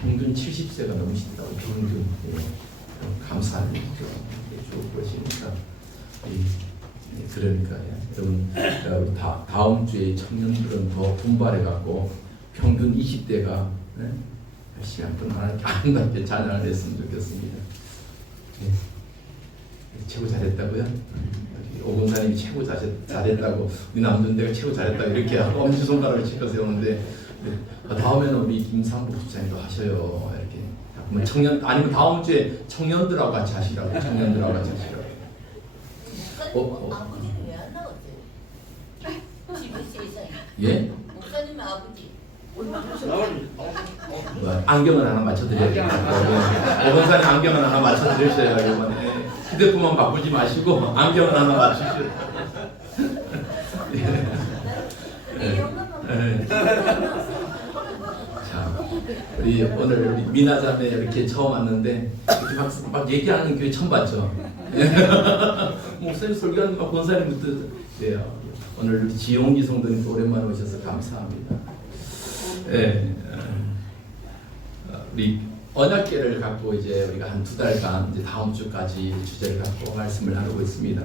평균 70세가 넘으신다고 평균. 감사한 일이죠. 좋은 것이니까. 그러니까 여러분 우리 다음 주에 청년들은 더 분발해갖고 평균 20대가 열심히 한번 아름답게 찬양을 했으면 좋겠습니다. 최고 잘했다고요? 오건사님이 최고 잘했다고, 우리 남준대가 최고 잘했다고 이렇게 엄지손가락을 치고 세우는데, 다음에는 우리 김상복 집사님도 하셔요. 이렇게 뭐 청년, 아니면 다음 주에 청년들하고 같이 하시라고. 청년들하고 같이 하시라고. 아버지는 왜 안 나왔어요? TBC에서. 예? 목사님 아버지. 안경을 하나 맞춰드려야겠다. 오건사님 안경을 하나 맞춰드리셔야 이번에 휴대폰만 바꾸지 마시고 안경을 하나 맞추시오. 자, 우리 오늘 우리 미나자매 이렇게 처음 왔는데 이렇게 막 얘기하는 교회 처음 봤죠. 목사님 설교하는 막 권사님부터 그래요. 오늘 우리 지용기 성도님도 오랜만에 오셔서 감사합니다. 네, 우리 언약궤를 갖고 이제 우리가 한 2달간 이제 다음 주까지 주제를 갖고 말씀을 나누고 있습니다.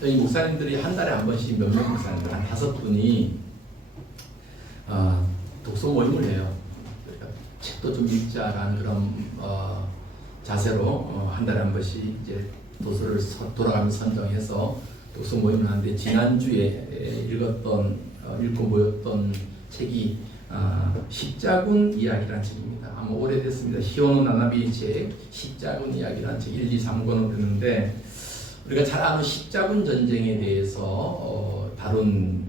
저희 목사님들이 한 달에 한 번씩 몇몇 목사님들 한 5분이 독서 모임을 해요. 그러니까 책도 좀 읽자라는 그런 자세로 한 달에 한 번씩 이제 도서를 돌아가면서 선정해서 독서 모임을 하는데, 지난주에 읽고 모였던 책이 십자군 이야기라는 책입니다. 아마 오래됐습니다. 히오노 나나비 책 십자군 이야기라는 책 1, 2, 3권으로 됐는데, 우리가 잘 아는 십자군 전쟁에 대해서 다룬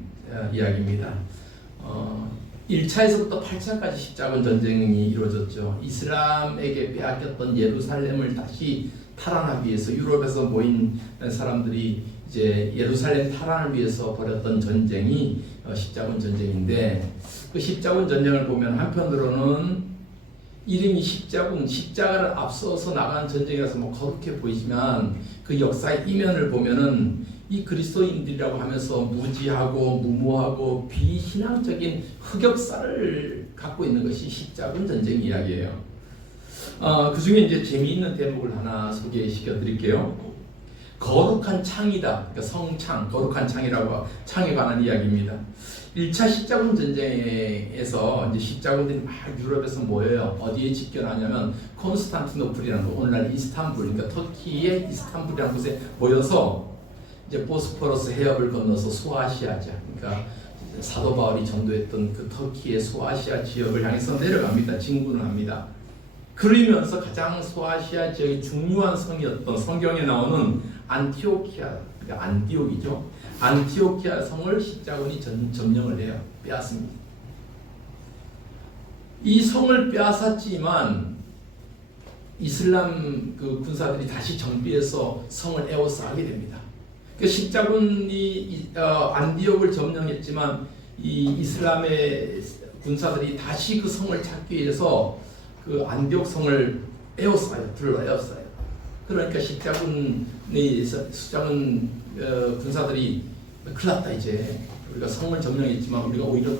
이야기입니다. 1차에서부터 8차까지 십자군 전쟁이 이루어졌죠. 이슬람에게 빼앗겼던 예루살렘을 다시 탈환하기 위해서 유럽에서 모인 사람들이 이제 예루살렘 탈환을 위해서 벌였던 전쟁이 십자군 전쟁인데, 그 십자군 전쟁을 보면 한편으로는 이름이 십자군, 십자가를 앞서서 나간 전쟁이라서 뭐 거룩해 보이지만, 그 역사의 이면을 보면은 이 그리스도인들이라고 하면서 무지하고 무모하고 비신앙적인 흑역사를 갖고 있는 것이 십자군 전쟁 이야기예요. 그 중에 이제 재미있는 대목을 하나 소개시켜 드릴게요. 거룩한 창이다. 그러니까 성창, 거룩한 창이라고, 창에 관한 이야기입니다. 1차 십자군 전쟁에서 이제 십자군들이 막 유럽에서 모여요. 어디에 집결하냐면 콘스탄티노플이라는 곳, 오늘날 이스탄불, 그러니까 터키의 이스탄불이라는 곳에 모여서 이제 보스포러스 해협을 건너서 소아시아죠. 그러니까 사도 바울이 전도했던 그 터키의 소아시아 지역을 향해서 내려갑니다. 진군을 합니다. 그러면서 가장 소아시아 지역의 중요한 성이었던, 성경에 나오는 안티오키아, 그러니까 안디옥이죠. 안티오키아 성을 십자군이 점령을 해요. 빼앗습니다. 이 성을 빼앗았지만 이슬람 그 군사들이 다시 정비해서 성을 에워싸게 됩니다. 그 십자군이 안디옥을 점령했지만 이 이슬람의 군사들이 다시 그 성을 찾기 위해서 그 안디옥 성을 에워싸요. 둘러 에워싸요. 그러니까 십자군 군사들이 큰일 났다, 이제 우리가 성을 점령했지만 우리가 오히려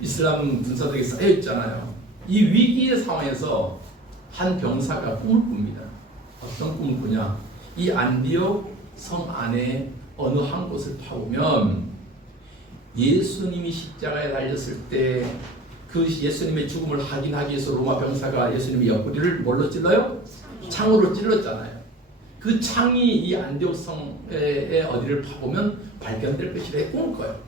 이슬람 군사들에게 쌓여있잖아요. 이 위기의 상황에서 한 병사가 꿈을 꿉니다. 어떤 꿈을 꾸냐, 이 안디옥 성 안에 어느 한 곳을 파보면 예수님이 십자가에 달렸을 때 그 예수님의 죽음을 확인하기 위해서 로마 병사가 예수님의 옆구리를 뭘로 찔러요? 창으로 찔렀잖아요. 그 창이 이 안디옥 성의 어디를 파보면 발견될 것이라 꿈을 꿔요.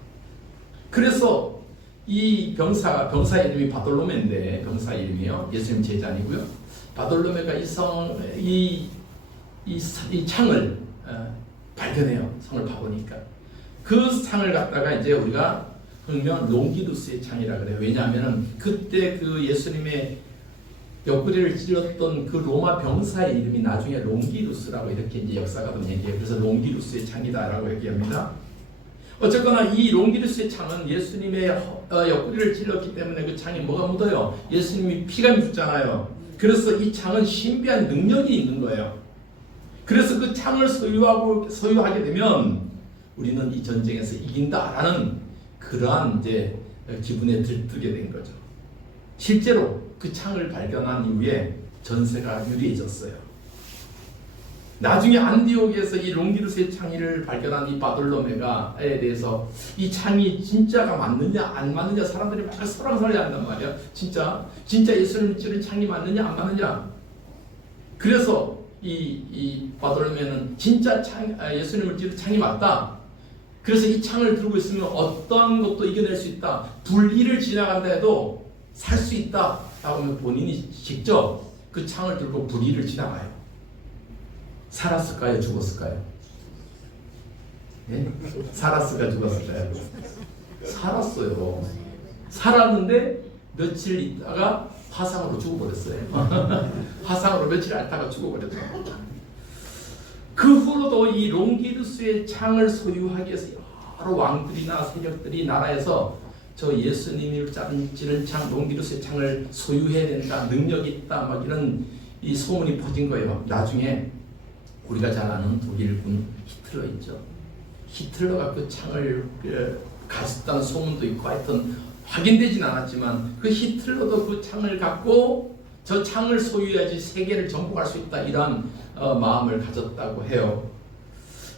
그래서 이 병사 이름이 바돌로메인데, 병사 이름이요. 예수님 제자니고요. 바돌로메가 이 창을 발견해요. 성을 파보니까. 그 창을 갖다가 이제 우리가 그러면 롱기누스의 창이라 그래요. 왜냐하면 그때 그 예수님의 옆구리를 찔렀던 그 로마 병사의 이름이 나중에 롱기누스라고 이렇게 이제 역사가도 얘기해요. 그래서 롱기누스의 창이다라고 얘기합니다. 어쨌거나 이 롱기누스의 창은 예수님의 옆구리를 찔렀기 때문에 그 창에 뭐가 묻어요? 예수님이 피가 묻잖아요. 그래서 이 창은 신비한 능력이 있는 거예요. 그래서 그 창을 소유하게 되면 우리는 이 전쟁에서 이긴다라는 그러한 이제 기분에 들뜨게 된 거죠. 실제로 그 창을 발견한 이후에 전세가 유리해졌어요. 나중에 안디옥에서 이 롱기누스의 창의를 발견한 이 바돌로메가에 대해서 이 창이 진짜가 맞느냐 안 맞느냐 사람들이 막 설왕설래 한단 말이야. 진짜 예수님을 찌른 창이 맞느냐 안 맞느냐. 그래서 이 바돌로메는 진짜 예수님을 찌른 창이 맞다. 그래서 이 창을 들고 있으면 어떠한 것도 이겨낼 수 있다. 불의를 지나간다 해도 살 수 있다. 라고 하면 본인이 직접 그 창을 들고 불의를 지나가요. 살았을까요? 죽었을까요? 네? 살았을까? 죽었을까요? 살았어요. 살았는데 며칠 있다가 화상으로 죽어버렸어요. 화상으로 며칠 있다가 죽어버렸죠. 그 후로도 이 롱기누스의 창을 소유하기 위해서 여러 왕들이나 세력들이 나라에서 저 예수님을 찌른 창, 롱기누스의 창을 소유해야 된다, 능력이 있다, 막 이런 이 소문이 퍼진 거예요. 나중에 우리가 잘 아는 독일군 히틀러 있죠. 히틀러가 그 창을 가졌다는 소문도 있고 하여튼 확인되진 않았지만 그 히틀러도 그 창을 갖고 저 창을 소유해야지 세계를 정복할 수 있다 이런 마음을 가졌다고 해요.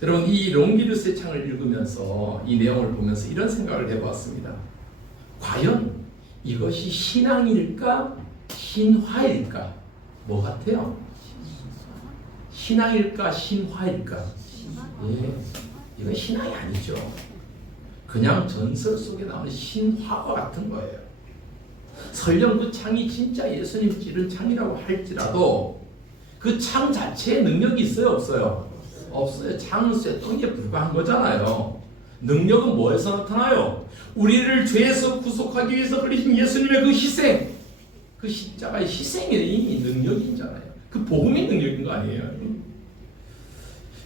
여러분 이 롱기누스의 창을 읽으면서 이 내용을 보면서 이런 생각을 해보았습니다. 과연 이것이 신앙일까 신화일까? 뭐 같아요? 신앙일까 신화일까? 예, 이건 신앙이 아니죠. 그냥 전설 속에 나오는 신화와 같은 거예요. 설령 그 창이 진짜 예수님 찌른 창이라고 할지라도 그 창 자체에 능력이 있어요 없어요? 없어요. 창은 쇠덩이에 불과한 거잖아요. 능력은 뭐에서 나타나요? 우리를 죄에서 구속하기 위해서 그리신 예수님의 그 희생, 그 십자가의 희생이 능력이 있잖아요. 그 복음이 능력인 거 아니에요?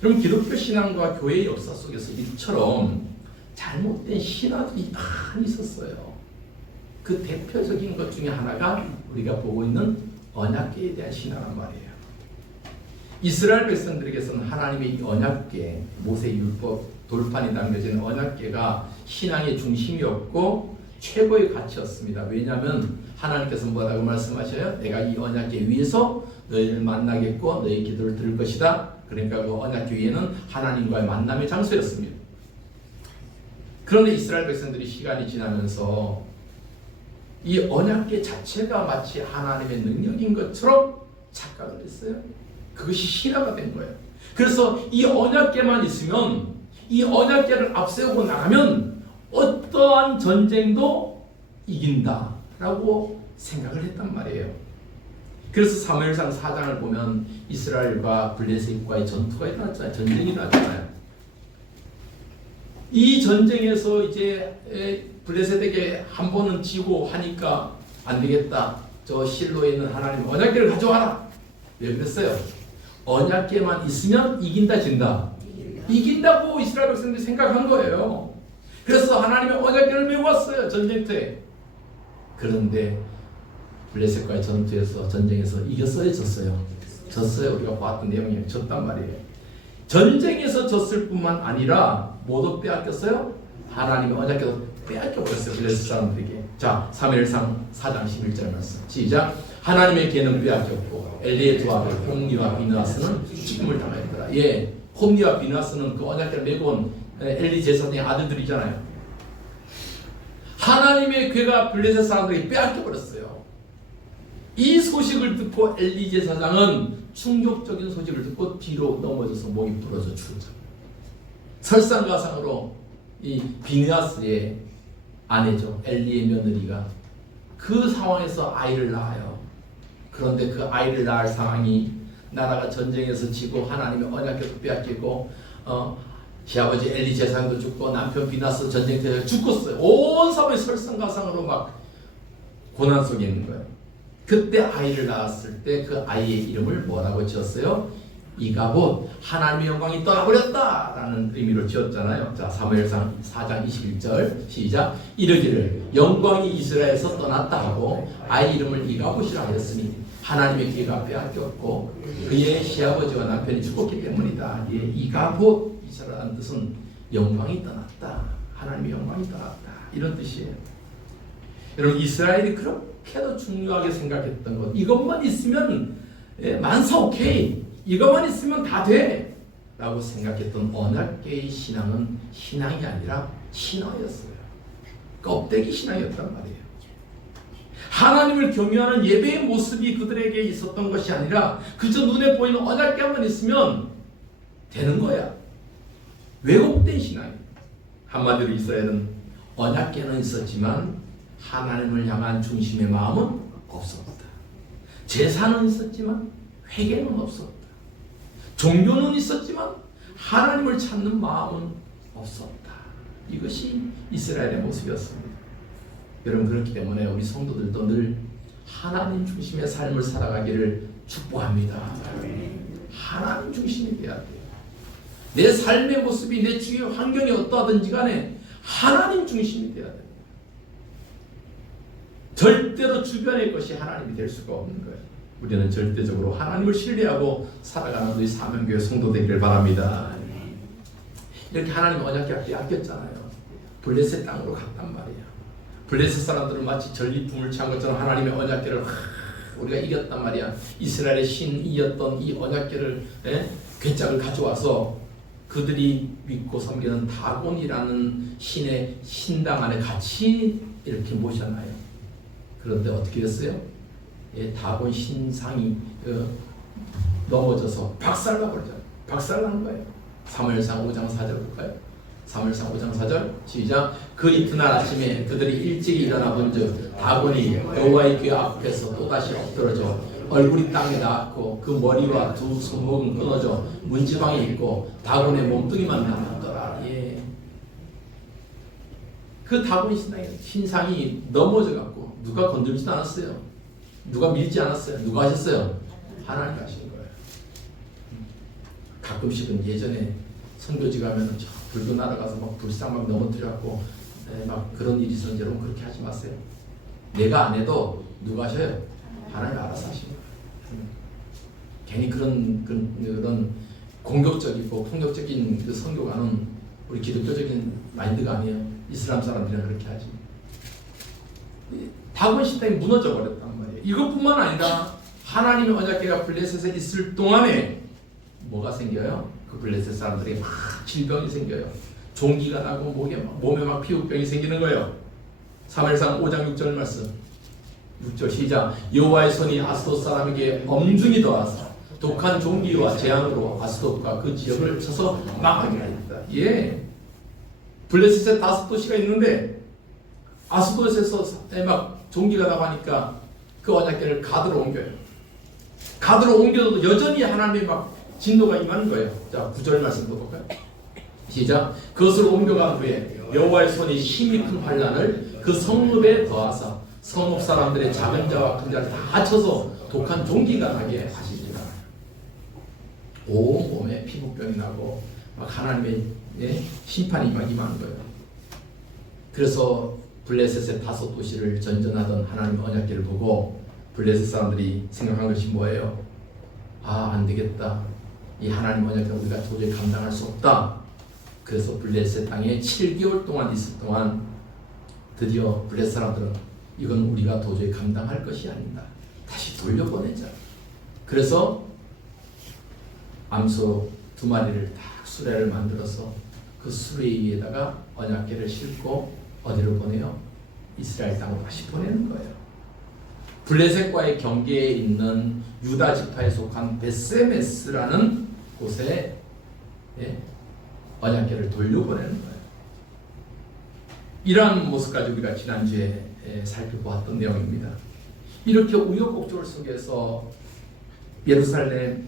그럼 기독교 신앙과 교회의 역사 속에서 이처럼 잘못된 신화들이 많이 있었어요. 그 대표적인 것 중에 하나가 우리가 보고 있는 언약궤에 대한 신화란 말이에요. 이스라엘 백성들에게서는 하나님의 이 언약궤, 모세 율법 돌판이 담겨진 언약궤가 신앙의 중심이었고 최고의 가치였습니다. 왜냐하면 하나님께서 뭐라고 말씀하셔요? 내가 이 언약궤 위에서 너희를 만나겠고 너희 기도를 들을 것이다. 그러니까 그 언약궤 위에는 하나님과의 만남의 장소였습니다. 그런데 이스라엘 백성들이 시간이 지나면서 이 언약궤 자체가 마치 하나님의 능력인 것처럼 착각을 했어요. 그것이 신화가 된 거예요. 그래서 이 언약궤만 있으면 이 언약궤를 앞세우고 나가면 어떠한 전쟁도 이긴다라고 생각을 했단 말이에요. 그래서 사무엘상 4장을 보면 이스라엘과 블레셋과의 전투가 일어났잖아요. 전쟁이 일어났잖아요. 이 전쟁에서 이제 블레셋에게 한 번은 지고 하니까 안 되겠다. 저 실로에 있는 하나님 언약궤를 가져와라. 왜 그랬어요? 언약궤만 있으면 이긴다 진다. 이긴다고 이스라엘 백성들이 생각한 거예요. 그래서 하나님의 언약궤를 메고 왔어요. 전쟁터에. 그런데 블레셋과의 전쟁에서 이겼어요 졌어요? 졌어요. 우리가 봤던 내용이 졌단 말이에요. 전쟁에서 졌을 뿐만 아니라 뭐도 빼앗겼어요? 하나님의 언약궤도 빼앗겨버렸어요. 블레셋 사람들에게. 자, 사무엘상 4장 11절 말씀 시작. 하나님의 궤는 빼앗겼고 엘리의 두 아들 홈리와 비느하스는 죽음을 당하였더라. 예, 홈리와 비느하스는 그 언약궤를 메고 온 엘리 제사장의 아들들이잖아요. 하나님의 궤가 블레셋 사람들에게 빼앗겨버렸어요. 이 소식을 듣고 엘리 제사장은 충격적인 소식을 듣고 뒤로 넘어져서 목이 부러져 죽었죠. 설상가상으로 이 비느하스의 아내죠. 엘리의 며느리가 그 상황에서 아이를 낳아요. 그런데 그 아이를 낳을 상황이 나라가 전쟁에서 지고 하나님의 언약궤도 빼앗기고 시아버지 엘리 제사장도 죽고 남편 비느하스 전쟁터에서 죽었어요. 온 사람이 설상가상으로 막 고난 속에 있는 거예요. 그때 아이를 낳았을 때 그 아이의 이름을 뭐라고 지었어요? 이가봇, 하나님의 영광이 떠나버렸다라는 의미로 지었잖아요. 자, 사무엘상 4장 21절 시작. 이르기를 영광이 이스라엘에서 떠났다 하고 아이 이름을 이가봇이라 하였으니 하나님의 귀가 빼앗겼고 그의 시아버지와 남편이 죽었기 때문이다. 예, 이가봇이라는 뜻은 영광이 떠났다. 하나님의 영광이 떠났다. 이런 뜻이에요. 여러분 이스라엘이 그렇게 그렇게도 중요하게 생각했던 것, 이것만 있으면 만사 오케이, 이것만 있으면 다 돼 라고 생각했던 언약계의 신앙은 신앙이 아니라 신화였어요. 껍데기 신앙이었단 말이에요. 하나님을 경외하는 예배의 모습이 그들에게 있었던 것이 아니라 그저 눈에 보이는 언약계만 있으면 되는 거야. 왜곡된 신앙이에요. 한마디로 이스라엘은 언약계는 있었지만 하나님을 향한 중심의 마음은 없었다. 제사는 있었지만 회개는 없었다. 종교는 있었지만 하나님을 찾는 마음은 없었다. 이것이 이스라엘의 모습이었습니다. 여러분, 그렇기 때문에 우리 성도들도 늘 하나님 중심의 삶을 살아가기를 축복합니다. 하나님 중심이 돼야 돼요. 내 삶의 모습이 내 주위의 환경이 어떠하든지 간에 하나님 중심이 돼야 돼요. 절대로 주변의 것이 하나님이 될 수가 없는 거예요. 우리는 절대적으로 하나님을 신뢰하고 살아가는 우리 사명교회 성도 되기를 바랍니다. 이렇게 하나님 언약궤 빼앗겼잖아요. 블레셋 땅으로 갔단 말이에요. 블레셋 사람들은 마치 전리품을 취한 것처럼 하나님의 언약궤를 우리가 이겼단 말이야. 이스라엘의 신이었던 이 언약궤를 궤짝을 가져와서 그들이 믿고 섬기는 다곤이라는 신의 신당 안에 같이 이렇게 모셔놔요. 그런데 어떻게 됐어요? 다곤 신상이 넘어져서 박살나버리잖아요. 박살난 거예요. 사무엘상 5장 4절 볼까요? 사무엘상 5장 4절 시작. 그 이튿날 아침에 그들이 일찍이 일어나 본즉 다곤이 여호와의 궤 앞에서 또다시 엎드러져 얼굴이 땅에 닿았고 그 머리와 두 손목은 끊어져 문지방에 있고 다곤의 몸뚱이만 남았더라. 그 다곤 신상이 넘어져 갖고 누가 건들지도 않았어요. 누가 밀지 않았어요. 누가 하셨어요? 하나님 하신 거예요. 가끔씩은 예전에 선교지 가면 저 불교 날아가서 막 불상 막 넘어뜨려갖고 막 그런 일이 있었는데 여러분 그렇게 하지 마세요. 내가 안 해도 누가 하셔요? 하나님 알아서 하신 거예요. 괜히 그런 공격적이고 폭력적인 그 선교가는 우리 기독교적인 마인드가 아니에요. 이슬람 사람들은 그렇게 하지. 다곤 신당이 무너져 버렸단 말이에요. 이것뿐만 아니라 하나님의 언약궤가 블레셋에 있을 동안에 뭐가 생겨요? 그 블레셋 사람들이 막 질병이 생겨요. 종기가 나고 몸에 막 피부병이 생기는 거예요. 사무엘상 5장 6절 말씀 6절 시작. 여호와의 손이 아스돗 사람에게 엄중히 더하사 독한 종기와 재앙으로 아스돗과 그 지역을 쳐서 망하게 하였다. 블레셋에 5도시가 있는데 아스돗에서 막 종기가 나고 하니까 그 언약궤를 가드로 옮겨요. 가드로 옮겨도 여전히 하나님의 막 진노가 임하는 거예요. 자, 9절 말씀도 볼까요? 시작. 그것을 옮겨간 후에 여호와의 손이 힘이 큰 환난을 그 성읍에 더하사 성읍 사람들의 작은 자와 큰 자를 다 쳐서 독한 종기가 나게 하시니라. 온 몸에 피부병이 나고 막 하나님의 심판이 막 임하는 거예요. 그래서 블레셋의 5도시를 전전하던 하나님의 언약궤를 보고 블레셋 사람들이 생각한 것이 뭐예요? 안 되겠다. 이 하나님 언약궤를 우리가 도저히 감당할 수 없다. 그래서 블레셋 땅에 7개월 동안 있을 동안 드디어 블레셋 사람들은 이건 우리가 도저히 감당할 것이 아니다. 다시 돌려보내자. 그래서 암소 2마리를 딱 수레를 만들어서 그 수레 위에다가 언약궤를 싣고 어디로 보내요? 이스라엘 땅으로 다시 보내는 거예요. 블레셋과의 경계에 있는 유다 지파에 속한 베세메스라는 곳에 언약궤를 돌려보내는 거예요. 이러한 모습까지 우리가 지난주에 살펴보았던 내용입니다. 이렇게 우여곡절 속에서 예루살렘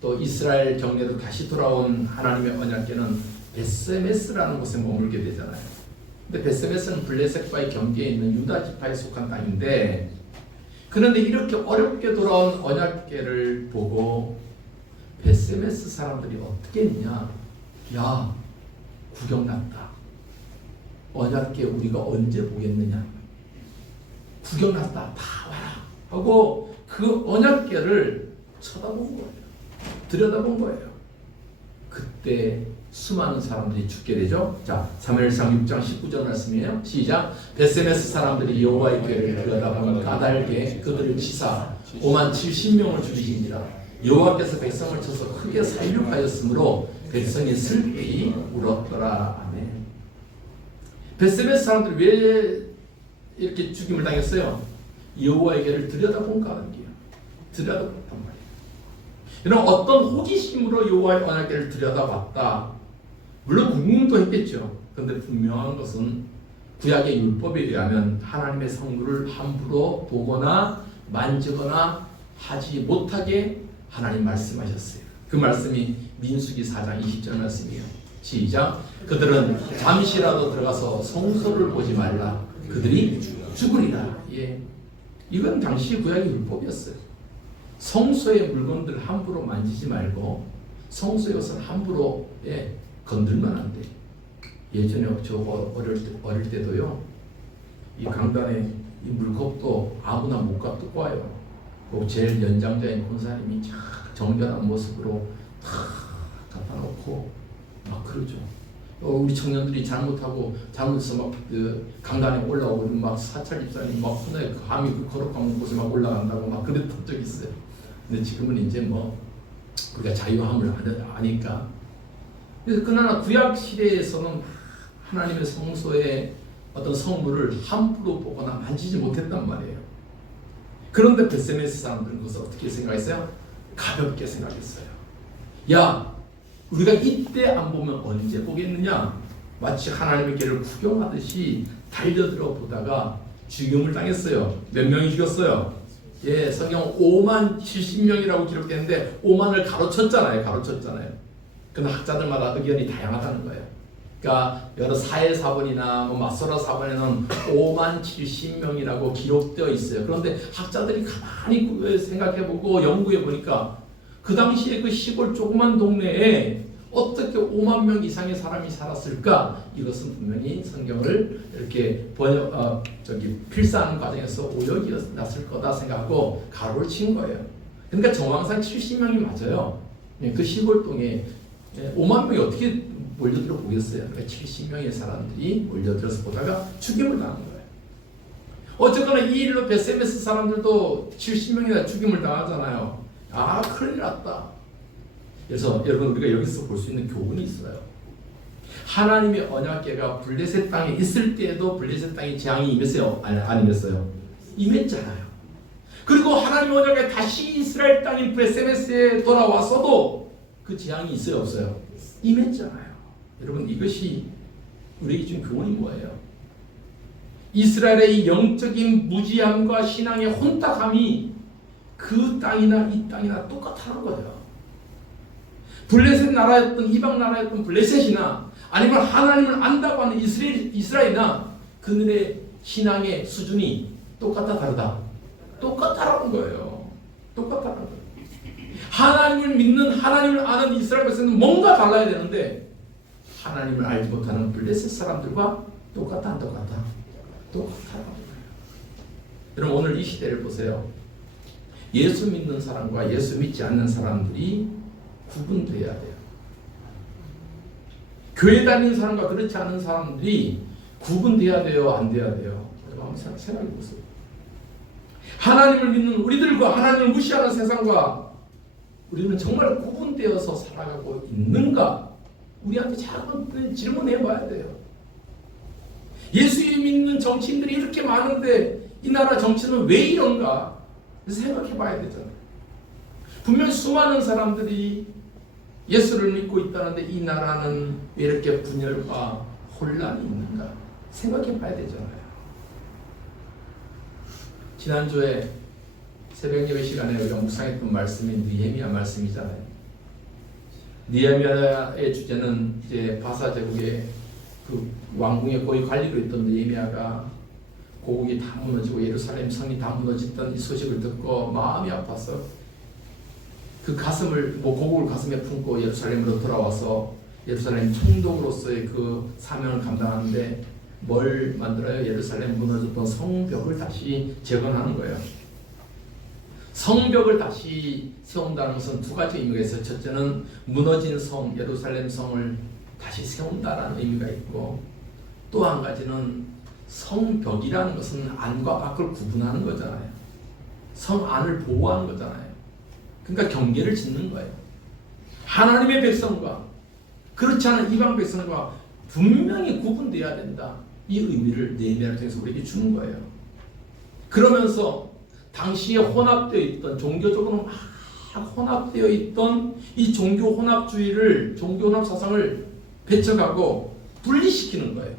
또 이스라엘 경내로 다시 돌아온 하나님의 언약궤는 베세메스라는 곳에 머물게 되잖아요. 근데 베세메스는 블레셋과의 경계에 있는 유다 지파에 속한 땅인데, 그런데 이렇게 어렵게 돌아온 언약궤를 보고 베세메스 사람들이 어떻게 했냐? 야, 구경 났다. 언약궤 우리가 언제 보겠느냐? 구경 났다. 다 와라. 하고 그 언약궤를 쳐다본 거예요. 들여다본 거예요. 그때 수많은 사람들이 죽게 되죠. 자, 사무엘상 6장 19절 말씀이에요. 시작. 베세메스 사람들이 여호와의 궤를 들여다보니 까닭에 그들을 치사 5만 70명을 죽이시니라. 여호와께서 백성을 쳐서 크게 살육하였으므로 백성이 슬피 울었더라. 아멘. 베세메스 사람들이 왜 이렇게 죽임을 당했어요? 여호와의 궤를 들여다본 까닭이에요. 들여다봤단 말이에요. 이런 어떤 호기심으로 여호와의 언약궤를 들여다봤다. 물론 궁금도 했겠죠. 그런데 분명한 것은 구약의 율법에 의하면 하나님의 성물을 함부로 보거나 만지거나 하지 못하게 하나님 말씀하셨어요. 그 말씀이 민수기 4장 20절 말씀이에요. 시작. 그들은 잠시라도 들어가서 성소를 보지 말라. 그들이 죽으리라. 예. 이건 당시 구약의 율법이었어요. 성소의 물건들 함부로 만지지 말고 성소의 것은 함부로 건들면 안 돼. 예전에 저 어릴 때도요. 이 강단에 이 물컵도 아무나 못 갖고 와요. 그 제일 연장자인 권사님이 정결한 모습으로 다 갖다 놓고 막 그러죠. 우리 청년들이 잘못해서 막 그 강단에 올라오고 막 사찰 집사님 막 손에 감히 그 거룩한 곳에 막 올라간다고 막 그랬던 적이 있어요. 근데 지금은 이제 뭐 우리가 자유함을 아니까. 그래서 그러나 구약 시대에서는 하나님의 성소의 어떤 성물을 함부로 보거나 만지지 못했단 말이에요. 그런데 베세메스 사람들은 그것을 어떻게 생각했어요? 가볍게 생각했어요. 야, 우리가 이때 안 보면 언제 보겠느냐? 마치 하나님의 궤를 구경하듯이 달려들어 보다가 죽임을 당했어요. 몇 명이 죽였어요? 예, 성경 5만 70명이라고 기록되는데 5만을 가로쳤잖아요. 그러나 학자들마다 의견이 다양하다는 거예요. 그러니까 여러 사회 사본이나 마소라 사본에는 5만 70명이라고 기록되어 있어요. 그런데 학자들이 가만히 생각해보고 연구해보니까 그 당시에 그 시골 조그만 동네에 어떻게 5만 명 이상의 사람이 살았을까? 이것은 분명히 성경을 이렇게 필사하는 과정에서 오역이 났을 거다 생각하고 가로를 친 거예요. 그러니까 정황상 70명이 맞아요. 그 시골동에 5만 명이 어떻게 몰려들어 보겠어요? 그러니까 70명의 사람들이 몰려들어서 보다가 죽임을 당한 거예요. 어쨌거나 이 일로 베세메스 사람들도 70명이나 죽임을 당하잖아요. 아, 큰일 났다. 그래서 여러분 우리가 여기서 볼 수 있는 교훈이 있어요. 하나님의 언약궤가 블레셋 땅에 있을 때에도 블레셋 땅에 재앙이 임했어요? 안 임했어요? 임했잖아요. 그리고 하나님의 언약궤가 다시 이스라엘 땅인 베세메스에 돌아왔어도 그 재앙이 있어요? 없어요? 임했잖아요. 여러분 이것이 우리에게 준 교훈이 뭐예요? 이스라엘의 영적인 무지함과 신앙의 혼탁함이 그 땅이나 이 땅이나 똑같다는 거예요. 블레셋 나라였던 이방 나라였던 블레셋이나 아니면 하나님을 안다고 하는 이스라엘이나 그들의 신앙의 수준이 똑같다 다르다? 똑같다라는 거예요. 똑같다라는 거예요. 하나님을 믿는 하나님을 아는 이스라엘 백성은 뭔가 달라야 되는데 하나님을 알지 못하는 블레셋 사람들과 똑같다 안 똑같다? 똑같다라는 거예요. 여러분 오늘 이 시대를 보세요. 예수 믿는 사람과 예수 믿지 않는 사람들이 구분돼야 돼요. 교회 다니는 사람과 그렇지 않은 사람들이 구분돼야 돼요? 안 돼야 돼요? 한번 생각해 보세요. 하나님을 믿는 우리들과 하나님을 무시하는 세상과 우리는 정말 구분되어서 살아가고 있는가? 우리한테 자꾸 질문해 봐야 돼요. 예수 믿는 정치인들이 이렇게 많은데 이 나라 정치는 왜 이런가? 생각해 봐야 되잖아요. 분명 수많은 사람들이 예수를 믿고 있다는데 이 나라는 왜 이렇게 분열과 혼란이 있는가? 생각해 봐야 되잖아요. 지난주에 새벽 예배 시간에 우리가 묵상했던 말씀이 느헤미야 말씀이잖아요. 느헤미야의 주제는 이제 바사 제국의 그 왕궁의 고위 관리로 있던 느헤미야가 고국이 다 무너지고 예루살렘 성이 다 무너졌던 이 소식을 듣고 마음이 아파서 그 가슴을 고국을 가슴에 품고 예루살렘으로 돌아와서 예루살렘 총독으로서의 그 사명을 감당하는데 뭘 만들어요? 예루살렘 무너졌던 성벽을 다시 재건하는 거예요. 성벽을 다시 세운다는 것은 두 가지 의미가 있어요. 첫째는 무너진 성, 예루살렘 성을 다시 세운다라는 의미가 있고, 또 한 가지는 성벽이라는 것은 안과 밖을 구분하는 거잖아요. 성 안을 보호하는 거잖아요. 그러니까 경계를 짓는 거예요. 하나님의 백성과 그렇지 않은 이방 백성과 분명히 구분되어야 된다. 이 의미를 느헤미야를 통해서 우리에게 주는 거예요. 그러면서 당시에 혼합되어 있던, 종교적으로 막 혼합되어 있던 이 종교 혼합주의를, 종교 혼합 사상을 배척하고 분리시키는 거예요.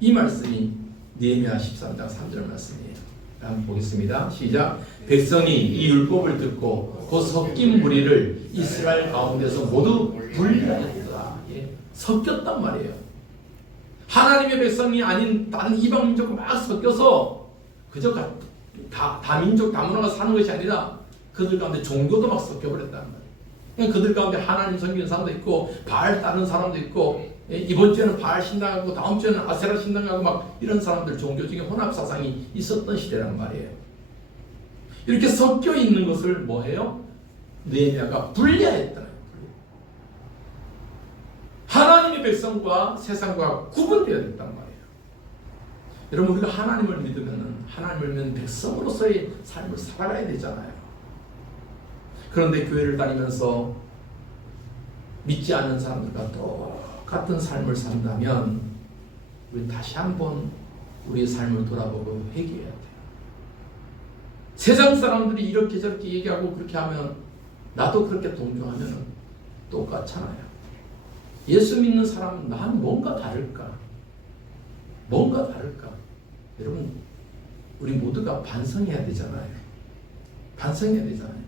이 말씀이 느헤미야 13장 3절 말씀이에요. 한번 보겠습니다. 시작. 백성이 이 율법을 듣고 그 섞인 무리를 이스라엘 가운데서 모두 분리하였다. 예, 섞였단 말이에요. 하나님의 백성이 아닌 다른 이방 민족과 막 섞여서 그저 다민족 다문화가 사는 것이 아니라 그들 가운데 종교도 막 섞여버렸다는 말이에요. 그러니까 그들 가운데 하나님 섬기는 사람도 있고 바알 따르는 사람도 있고, 이번 주에는 바알 신당하고 다음 주에는 아세라 신당하고 막 이런 사람들, 종교적인 혼합 사상이 있었던 시대란 말이에요. 이렇게 섞여 있는 것을 뭐해요? 느헤미야가 분리하였다는 거예요. 하나님의 백성과 세상과 구분되어야 됐단 말이에요. 여러분, 우리가 하나님을 믿으면, 하나님을 믿는 백성으로서의 삶을 살아가야 되잖아요. 그런데 교회를 다니면서 믿지 않는 사람들과 똑같은 삶을 산다면 우리 다시 한번 우리의 삶을 돌아보고 회개해야 돼요. 세상 사람들이 이렇게 저렇게 얘기하고 그렇게 하면 나도 그렇게 동조하면 똑같잖아요. 예수 믿는 사람은 난 뭔가 다를까? 뭔가 다를까? 여러분, 우리 모두가 반성해야 되잖아요. 반성해야 되잖아요.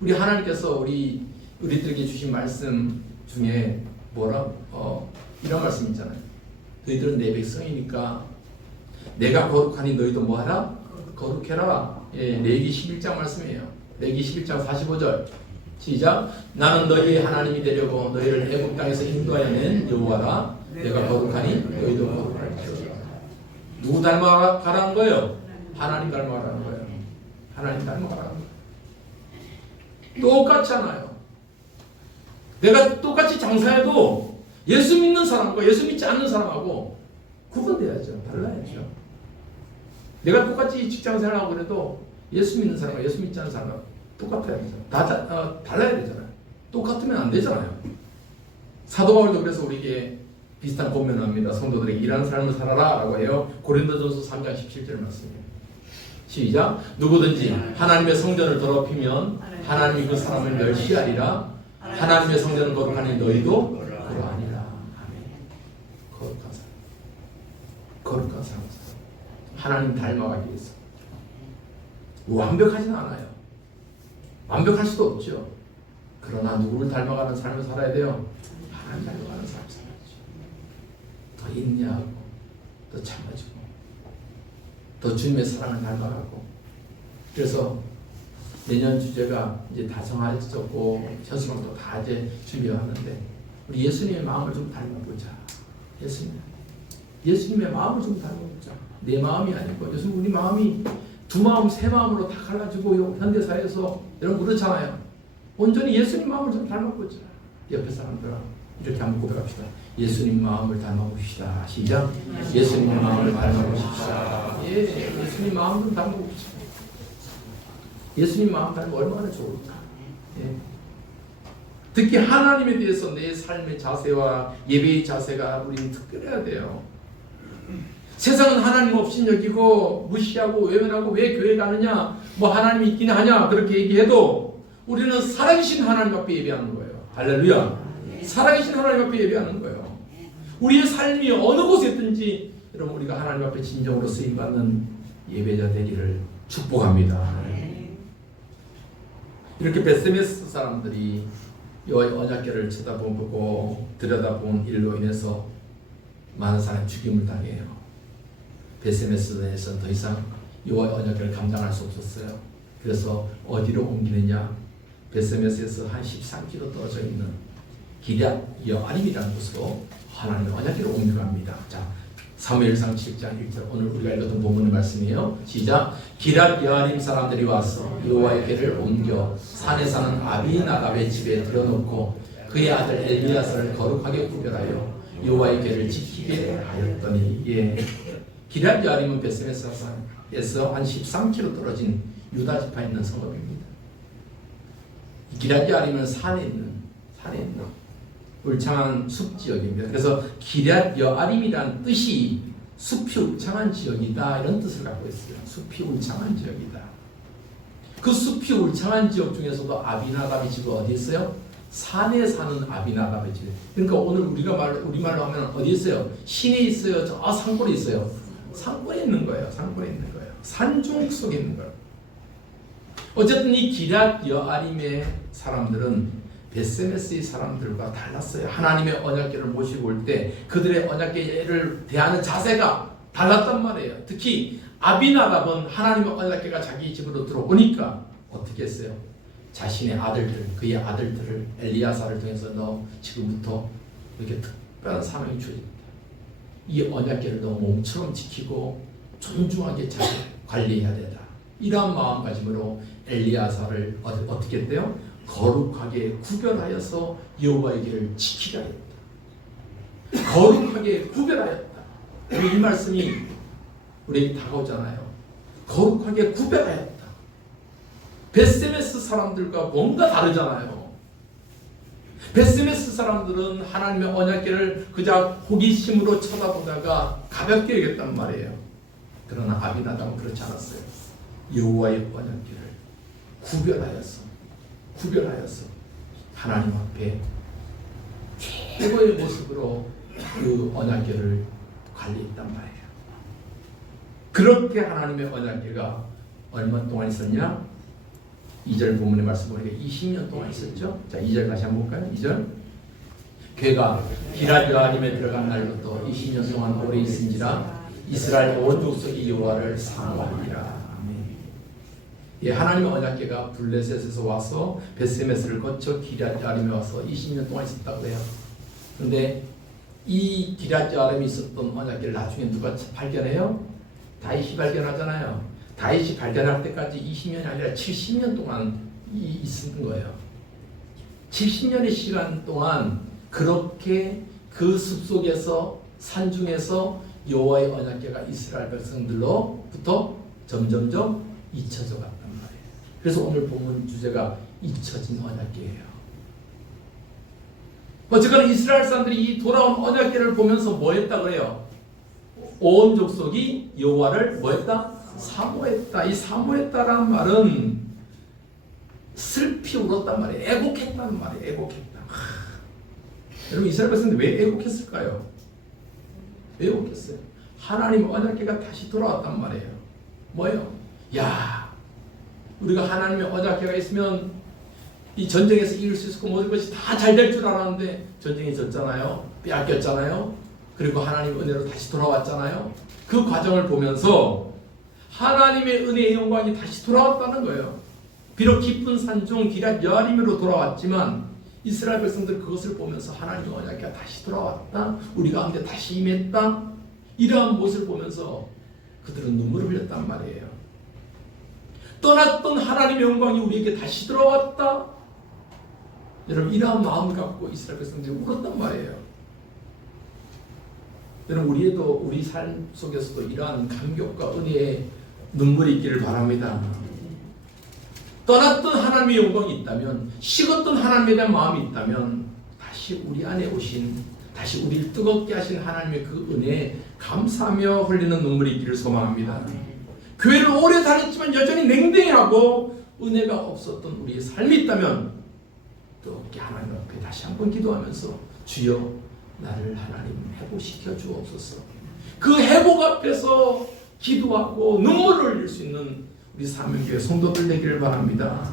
우리 하나님께서 우리들에게 주신 말씀 중에 이런 말씀 있잖아요. 너희들은 내 백성이니까 내가 거룩하니 너희도 뭐하라? 거룩해라. 예, 레위기 11장 말씀이에요. 레위기 11장 45절. 시작. 나는 너희의 하나님이 되려고 너희를 애굽 땅에서 인도하여 낸 여호와라. 내가 거룩하니 너희도 거룩할지어다. 누구 닮아가라는 거예요? 하나님 닮아가라는 거예요. 하나님 닮아가라는 거예요. 똑같잖아요. 내가 똑같이 장사해도 예수 믿는 사람과 예수 믿지 않는 사람하고 구분돼야죠. 달라야죠. 내가 똑같이 직장생활하고 그래도 예수 믿는 사람과 예수 믿지 않는 사람과 똑같아야죠. 달라야 되잖아요. 똑같으면 안 되잖아요. 사도 바울도 그래서 우리에게 비슷한 권면을 합니다. 성도들에게 일하는 삶을 살아라 라고 해요. 고린도전서 3장 17절 말씀이에요. 시작. 누구든지 하나님의 성전을 더럽히면 하나님이 그 사람을 멸시하리라. 하나님의 성전을 거룩하니 너희도 그러하니라. 아멘. 거룩한 사람. 거룩한 사람. 하나님 닮아가기 위해서. 완벽하지는 않아요. 완벽할 수도 없죠. 그러나 누구를 닮아가는 삶을 살아야 돼요? 하나님 닮아가는 삶을 살아야죠. 더 인내하고 더 참아주고 더 주님의 사랑을 닮아가고. 그래서 내년 주제가 이제 다 정해졌고 현수막도 다 이제 준비하는데 우리 예수님의 마음을 좀 닮아보자. 예수님의 마음을 좀 닮아보자. 내 마음이 아니고 요즘 우리 마음이 두 마음, 세 마음으로 다 갈라지고 현대사회에서 여러분 그렇잖아요. 온전히 예수님 마음을 좀 닮아보자. 옆에 사람들아 이렇게 한번 고백합시다. 예수님 마음을 닮아봅시다. 시작. 예수님의 마음을 닮아봅시다. 예, 예수님 마음 좀 닮아봅시다. 예수님 마음 닮으면 얼마나 좋을까. 예. 특히 하나님에 대해서 내 삶의 자세와 예배의 자세가 우리는 특별해야 돼요. 세상은 하나님 없인 여기고 무시하고 외면하고 왜 교회 가느냐, 뭐 하나님이 있긴 하냐 그렇게 얘기해도 우리는 살아계신 하나님 앞에 예배하는 거예요. 할렐루야. 살아계신 하나님 앞에 예배하는 거예요. 우리의 삶이 어느 곳에 있든지 여러분 우리가 하나님 앞에 진정으로 쓰임받는 예배자 되기를 축복합니다. 이렇게 베세메스 사람들이 여호와의 언약궤를 쳐다보고 들여다본 일로 인해서 많은 사람이 죽임을 당해요. 베세메스에서는 더 이상 여호와의 언약궤를 감당할 수 없었어요. 그래서 어디로 옮기느냐? 베세메스에서 한 13km 떨어져 있는 기럇 여아림이라는 곳으로 하나님의 언약궤를 옮겨갑니다. 자, 사무엘상 7장 1절 오늘 우리가 읽었던 본문의 말씀이에요. 시작. 기럇 여아림 사람들이 와서 여호와의 궤를 옮겨 산에 사는 아비나답의 집에 들여놓고 그의 아들 엘미야사를 거룩하게 구별하여 여호와의 궤를 지키게 하였더니. 예. 기럇 여아림은 베스메스에서 한 13km 떨어진 유다 지파에 있는 성읍입니다. 기럇 여아림은 산에 있는 울창한 숲 지역입니다. 그래서 기럇 여아림이란 뜻이 숲이 울창한 지역이다, 이런 뜻을 갖고 있어요. 숲이 울창한 지역이다. 그 숲이 울창한 지역 중에서도 아비나답이 지금 어디 있어요? 산에 사는 아비나답의 집. 그러니까 오늘 우리말로 하면 어디 있어요? 시내 있어요? 저 산골에 있어요? 산골에 있는 거예요. 산골에 있는 거예요. 산중 속에 있는 거예요. 어쨌든 이 기럇 여아림의 사람들은 베세메스의 사람들과 달랐어요. 하나님의 언약궤를 모시고 올 때 그들의 언약궤를 대하는 자세가 달랐단 말이에요. 특히 아비나답은 하나님의 언약궤가 자기 집으로 들어오니까 어떻게 했어요? 자신의 그의 아들들을 엘리야사를 통해서 너 지금부터 이렇게 특별한 사명이 주어집니다. 이 언약궤를 너 몸처럼 지키고 존중하게 잘 관리해야 되다. 이러한 마음가짐으로 엘리야사를 어떻게 했대요? 거룩하게 구별하여서 여호와의 길을 지키라 했다. 거룩하게 구별하였다. 이 말씀이 우리에게 다가오잖아요. 거룩하게 구별하였다. 베세메스 사람들과 뭔가 다르잖아요. 베세메스 사람들은 하나님의 언약궤를 그저 호기심으로 쳐다보다가 가볍게 여겼단 말이에요. 그러나 아비나답은 그렇지 않았어요. 여호와의 언약궤를 구별하여서 하나님 앞에 최고의 모습으로 그 언약궤를 관리했단 말이에요. 그렇게 하나님의 언약궤가 얼마 동안 있었냐? 2절 본문의 말씀 보니까 20년 동안 있었죠. 자, 2절 다시 한번 볼까요? 2절. 궤가 기럇 여아림에 들어간 날부터 20년 동안 오래 있은지라 이스라엘 온 족속이 여호와를 사모하니라. 예, 하나님의 언약궤가 블레셋에서 와서 베스메스를 거쳐 기럇 여아림에 와서 20년 동안 있었다고 해요. 그런데 이 기럇 여아림에 있었던 언약궤를 나중에 누가 발견해요? 다윗이 발견하잖아요. 다윗이 발견할 때까지 20년이 아니라 70년 동안 있은 거예요. 70년의 시간 동안 그렇게 그 숲속에서 산중에서 여호와의 언약궤가 이스라엘 백성들로부터 점점점 잊혀져 갔단 말이에요. 그래서 오늘 본문 주제가 잊혀진 언약궤예요. 어쨌거나 이스라엘 사람들이 이 돌아온 언약궤를 보면서 뭐 했다 그래요? 온 족속이 여호와를 뭐 했다? 사모했다. 이 사모했다라는 말은 슬피 울었단 말이에요. 애곡했다는 말이에요. 애곡했다. 여러분 이스라엘 백성들 왜 애곡했을까요? 왜 애곡했어요? 하나님 언약궤가 다시 돌아왔단 말이에요. 뭐예요? 야, 우리가 하나님의 언약궤가 있으면 이 전쟁에서 이길 수 있고 모든 것이 다 잘 될 줄 알았는데 전쟁이 졌잖아요. 빼앗겼잖아요. 그리고 하나님의 은혜로 다시 돌아왔잖아요. 그 과정을 보면서 하나님의 은혜의 영광이 다시 돌아왔다는 거예요. 비록 깊은 산중 기럇 여아림으로 돌아왔지만 이스라엘 백성들 그것을 보면서 하나님의 언약궤가 다시 돌아왔다. 우리 가운데 다시 임했다. 이러한 모습을 보면서 그들은 눈물을 흘렸단 말이에요. 떠났던 하나님의 영광이 우리에게 다시 돌아왔다. 여러분 이러한 마음을 갖고 이스라엘 백성들이 울었단 말이에요. 여러분 우리 삶 속에서도 이러한 감격과 은혜의 눈물이 있기를 바랍니다. 떠났던 하나님의 영광이 있다면, 식었던 하나님에 대한 마음이 있다면 다시 우리 안에 오신, 다시 우리를 뜨겁게 하신 하나님의 그 은혜에 감사하며 흘리는 눈물이 있기를 소망합니다. 교회를 오래 다녔지만 여전히 냉랭하고 은혜가 없었던 우리의 삶이 있다면 뜨겁게 하나님 앞에 다시 한번 기도하면서 주여 나를 하나님 회복시켜 주옵소서. 그 회복 앞에서 기도하고 눈물을 흘릴 수 있는 우리 사명교회 성도들 되기를 바랍니다.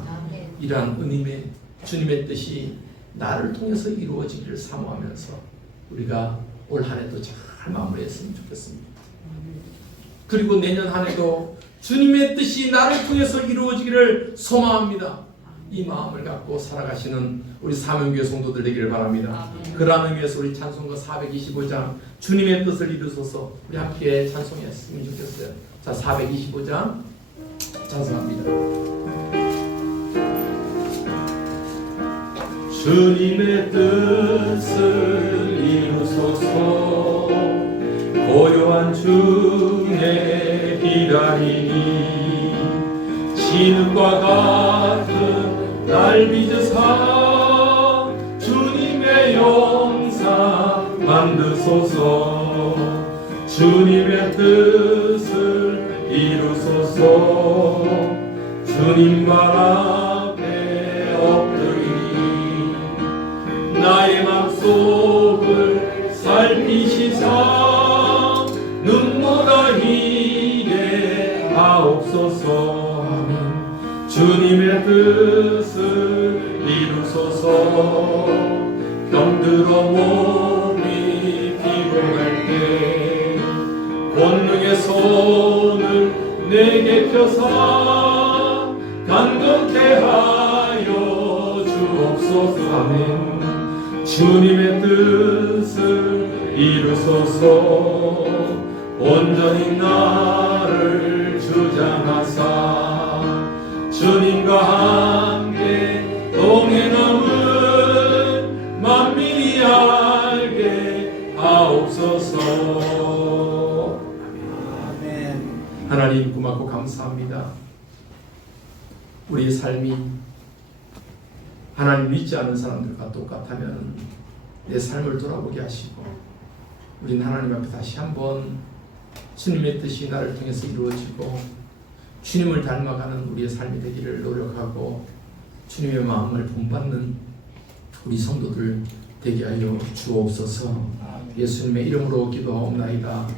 이러한 주님의 뜻이 나를 통해서 이루어지기를 사모하면서 우리가 올 한 해도 잘 마무리했으면 좋겠습니다. 그리고 내년 한 해도 주님의 뜻이 나를 통해서 이루어지기를 소망합니다. 이 마음을 갖고 살아가시는 우리 사명교회 성도들 되기를 바랍니다. 그러한 의미에서 우리 찬송가 425장 주님의 뜻을 이루소서 우리 함께 찬송했으면 좋겠어요. 자, 425장 찬송합니다. 주님의 뜻을 이루소서 고요한 중에 기다리니 진흙과 같은 날 빚으사 주님의 영상 만드소서. 주님의 뜻을 이루소서. 주님 발 앞에 엎드리니 나의 맘속을 살피시사 눈보다 희게 하옵소서. 주님의 뜻을 이루소서. 병들어 몸이 피곤할 때 권능의 손을 내게 펴사 강건케 하여 주옵소서. 아멘. 주님의 뜻을 이루소서. 온전히 나를 주장하사 주님과 함께 동행함을 만민이 알게 하옵소서. 아멘. 하나님 고맙고 감사합니다. 우리의 삶이 하나님 믿지 않는 사람들과 똑같다면 내 삶을 돌아보게 하시고 우리는 하나님 앞에 다시 한번 주님의 뜻이 나를 통해서 이루어지고 주님을 닮아가는 우리의 삶이 되기를 노력하고 주님의 마음을 본받는 우리 성도들 되게 하여 주옵소서. 예수님의 이름으로 기도하옵나이다.